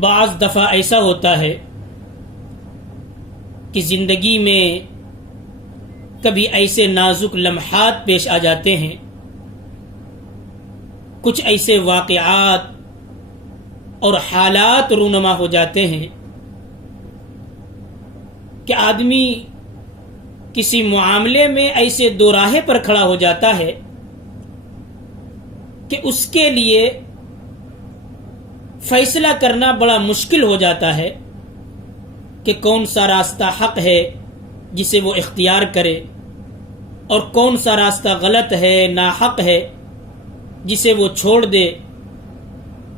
بعض دفعہ ایسا ہوتا ہے کہ زندگی میں کبھی ایسے نازک لمحات پیش آ جاتے ہیں، کچھ ایسے واقعات اور حالات رونما ہو جاتے ہیں کہ آدمی کسی معاملے میں ایسے دو راہے پر کھڑا ہو جاتا ہے کہ اس کے لیے فیصلہ کرنا بڑا مشکل ہو جاتا ہے کہ کون سا راستہ حق ہے جسے وہ اختیار کرے اور کون سا راستہ غلط ہے، ناحق ہے، جسے وہ چھوڑ دے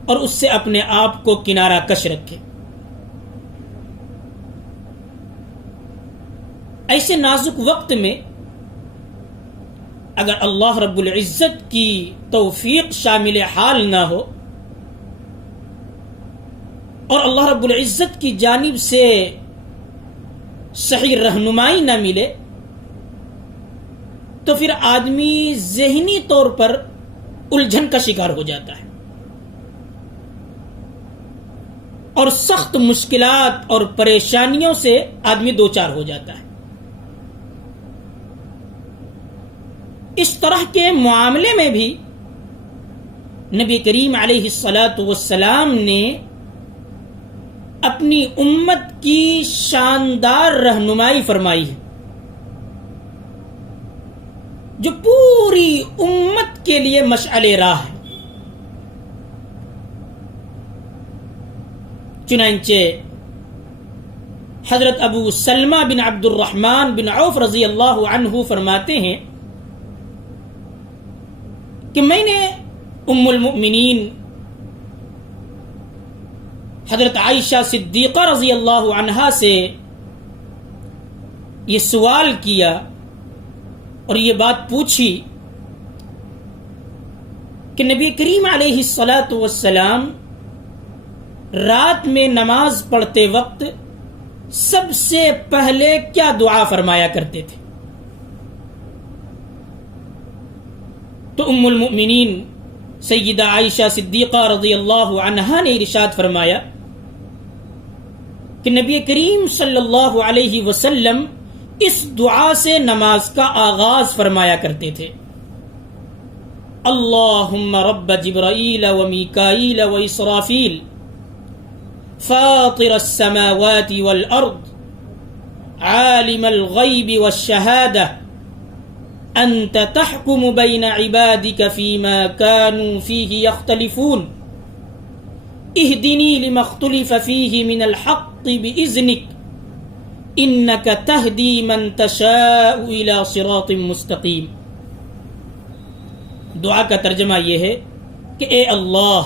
اور اس سے اپنے آپ کو کنارہ کش رکھے۔ ایسے نازک وقت میں اگر اللہ رب العزت کی توفیق شامل حال نہ ہو اور اللہ رب العزت کی جانب سے صحیح رہنمائی نہ ملے تو پھر آدمی ذہنی طور پر الجھن کا شکار ہو جاتا ہے اور سخت مشکلات اور پریشانیوں سے آدمی دوچار ہو جاتا ہے۔ اس طرح کے معاملے میں بھی نبی کریم علیہ الصلاۃ والسلام نے اپنی امت کی شاندار رہنمائی فرمائی ہے جو پوری امت کے لیے مشعل راہ ہے۔ چنانچہ حضرت ابو سلمہ بن عبد الرحمن بن عوف رضی اللہ عنہ فرماتے ہیں کہ میں نے ام المؤمنین حضرت عائشہ صدیقہ رضی اللہ عنہا سے یہ سوال کیا اور یہ بات پوچھی کہ نبی کریم علیہ الصلاۃ والسلام رات میں نماز پڑھتے وقت سب سے پہلے کیا دعا فرمایا کرتے تھے؟ تو ام المؤمنین سیدہ عائشہ صدیقہ رضی اللہ عنہا نے ارشاد فرمایا کہ نبی کریم صلی اللہ علیہ وسلم اس دعا سے نماز کا آغاز فرمایا کرتے تھے: اللہم رب جبرائیل و میکائیل و اسرافیل فاطر السماوات والارض عالم الغیب والشہادہ انت تحکم بین عبادک فیما کانوا فیہ یختلفون اہدنی لما اختلف فیہ من الحق بإذنک انک تہدی من تشاء الی صراط مستقیم۔ دعا کا ترجمہ یہ ہے کہ اے اللہ،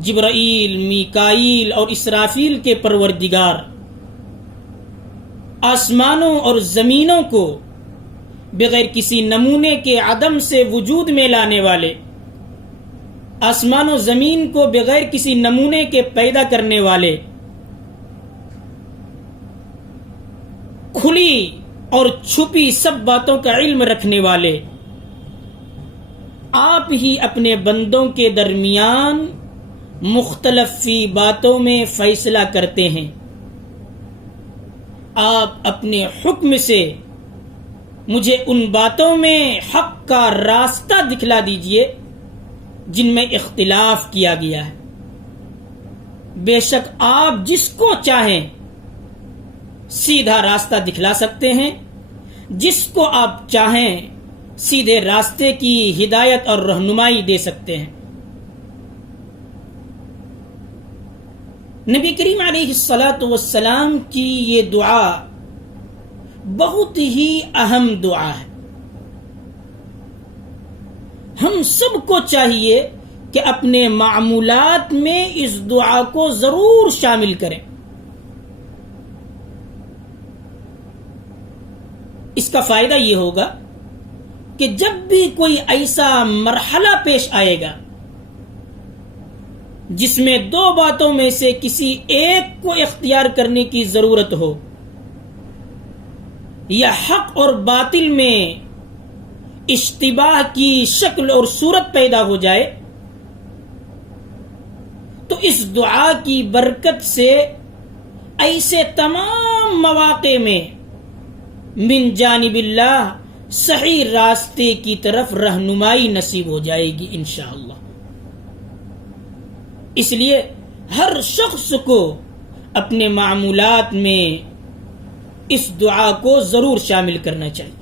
جبرائیل، میکائیل اور اسرافیل کے پروردگار، آسمانوں اور زمینوں کو بغیر کسی نمونے کے عدم سے وجود میں لانے والے، آسمان و زمین کو بغیر کسی نمونے کے پیدا کرنے والے، کھلی اور چھپی سب باتوں کا علم رکھنے والے، آپ ہی اپنے بندوں کے درمیان مختلف فی باتوں میں فیصلہ کرتے ہیں۔ آپ اپنے حکم سے مجھے ان باتوں میں حق کا راستہ دکھلا دیجئے جن میں اختلاف کیا گیا ہے۔ بے شک آپ جس کو چاہیں سیدھا راستہ دکھلا سکتے ہیں، جس کو آپ چاہیں سیدھے راستے کی ہدایت اور رہنمائی دے سکتے ہیں۔ نبی کریم علیہ الصلاۃ والسلام کی یہ دعا بہت ہی اہم دعا ہے۔ ہم سب کو چاہیے کہ اپنے معمولات میں اس دعا کو ضرور شامل کریں۔ اس کا فائدہ یہ ہوگا کہ جب بھی کوئی ایسا مرحلہ پیش آئے گا جس میں دو باتوں میں سے کسی ایک کو اختیار کرنے کی ضرورت ہو، یا حق اور باطل میں اشتباہ کی شکل اور صورت پیدا ہو جائے، تو اس دعا کی برکت سے ایسے تمام مواقع میں من جانب اللہ صحیح راستے کی طرف رہنمائی نصیب ہو جائے گی انشاءاللہ۔ اس لیے ہر شخص کو اپنے معمولات میں اس دعا کو ضرور شامل کرنا چاہیے۔